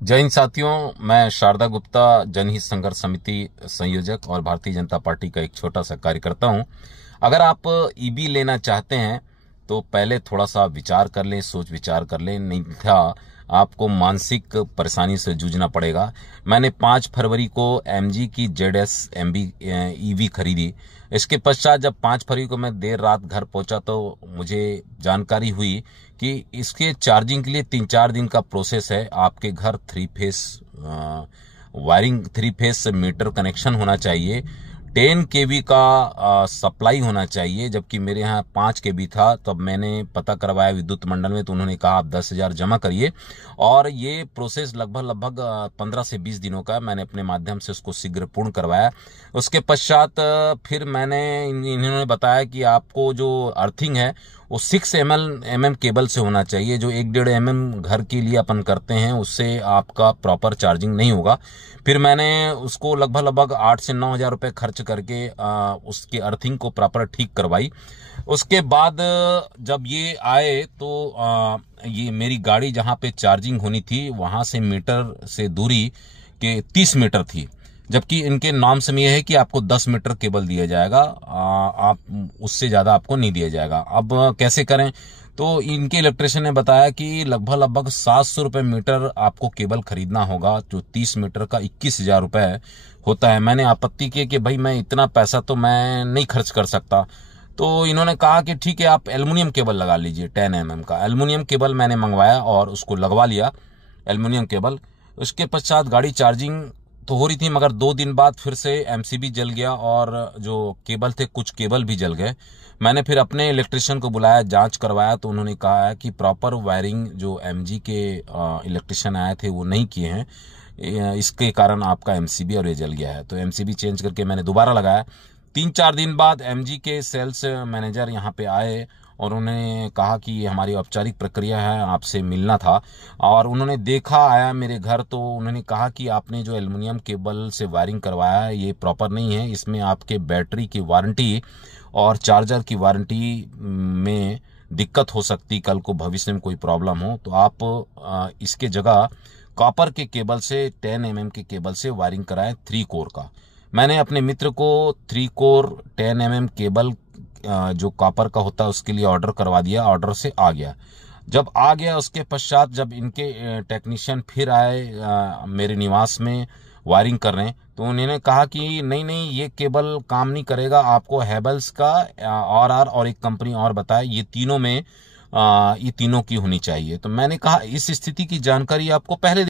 जय हिंद साथियों, मैं शारदा गुप्ता, जनहित संघर्ष समिति संयोजक और भारतीय जनता पार्टी का एक छोटा सा कार्यकर्ता हूं। अगर आप ईबी लेना चाहते हैं तो पहले थोड़ा सा विचार कर लें, सोच विचार कर लें, नहीं था आपको मानसिक परेशानी से जूझना पड़ेगा। मैंने 5 फरवरी को एमजी की ZS MB ईवी खरीदी। इसके पश्चात जब 5 फरवरी को मैं देर रात घर पहुंचा तो मुझे जानकारी हुई कि इसके चार्जिंग के लिए 3-4 दिन का प्रोसेस है। आपके घर 3 face wiring, 3 face metre connection होना चाहिए, 10 kV का सप्लाई होना चाहिए, जबकि मेरे यहाँ 5 kV था। तब मैंने पता करवाया विद्युत मंडल में, तो उन्होंने कहा आप 10,000 जमा करिए, और ये प्रोसेस लगभग 15 से 20 दिनों का। मैंने अपने माध्यम से उसको शीघ्र पूर्ण करवाया। उसके पश्चात फिर इन्होंने बताया कि आपको जो अर्थिंग है वो 6 mm केबल से होना चाहिए। जो 1-1.5 mm घर के लिए अपन करते हैं, उससे आपका प्रॉपर चार्जिंग नहीं होगा। फिर मैंने उसको लगभग 8 से 9 हज़ार रुपये खर्च करके उसकी अर्थिंग को प्रॉपर ठीक करवाई। उसके बाद जब ये आए तो ये मेरी गाड़ी जहाँ पे चार्जिंग होनी थी वहाँ से मीटर से दूरी के 30 मीटर थी, जबकि इनके नॉर्म्स में यह है कि आपको 10 मीटर केबल दिया जाएगा, आप उससे ज़्यादा आपको नहीं दिया जाएगा। अब कैसे करें? तो इनके इलेक्ट्रिशियन ने बताया कि लगभग 700 रुपये मीटर आपको केबल खरीदना होगा, जो 30 मीटर का 21,000 रुपये होता है। मैंने आपत्ति की कि भाई मैं इतना पैसा तो मैं नहीं खर्च कर सकता। तो इन्होंने कहा कि ठीक है, आप एल्युमिनियम केबल लगा लीजिए, 10 mm का एल्युमिनियम केबल मैंने मंगवाया और उसको लगवा लिया, एल्युमिनियम केबल। उसके पश्चात गाड़ी चार्जिंग तो हो रही थी, मगर 2 दिन बाद फिर से एमसीबी जल गया और जो केबल थे कुछ केबल भी जल गए। मैंने फिर अपने इलेक्ट्रिशियन को बुलाया, जांच करवाया, तो उन्होंने कहा है कि प्रॉपर वायरिंग जो एमजी के इलेक्ट्रिशियन आए थे वो नहीं किए हैं, इसके कारण आपका एमसीबी और ये जल गया है। तो एमसीबी चेंज करके मैंने दोबारा लगाया। 3-4 दिन बाद एमजी के सेल्स मैनेजर यहाँ पे आए और उन्होंने कहा कि हमारी औपचारिक प्रक्रिया है, आपसे मिलना था। और उन्होंने देखा, आया मेरे घर, तो उन्होंने कहा कि आपने जो एल्युमिनियम केबल से वायरिंग करवाया है ये प्रॉपर नहीं है, इसमें आपके बैटरी की वारंटी और चार्जर की वारंटी में दिक्कत हो सकती, कल को भविष्य में कोई प्रॉब्लम हो तो आप इसके जगह कॉपर के केबल से 10 mm के केबल से वायरिंग कराएं 3 कोर का। मैंने अपने मित्र को 3 कोर 10 mm केबल जो कॉपर का होता है उसके लिए ऑर्डर करवा दिया, ऑर्डर से आ गया। जब आ गया उसके पश्चात जब इनके टेक्नीशियन फिर आए मेरे निवास में वायरिंग कर रहे हैं, तो उन्होंने कहा कि नहीं ये केबल काम नहीं करेगा, आपको हैवेल्स का और एक कंपनी और बताए, ये तीनों में ये तीनों की होनी चाहिए। तो मैंने कहा इस स्थिति की जानकारी आपको पहले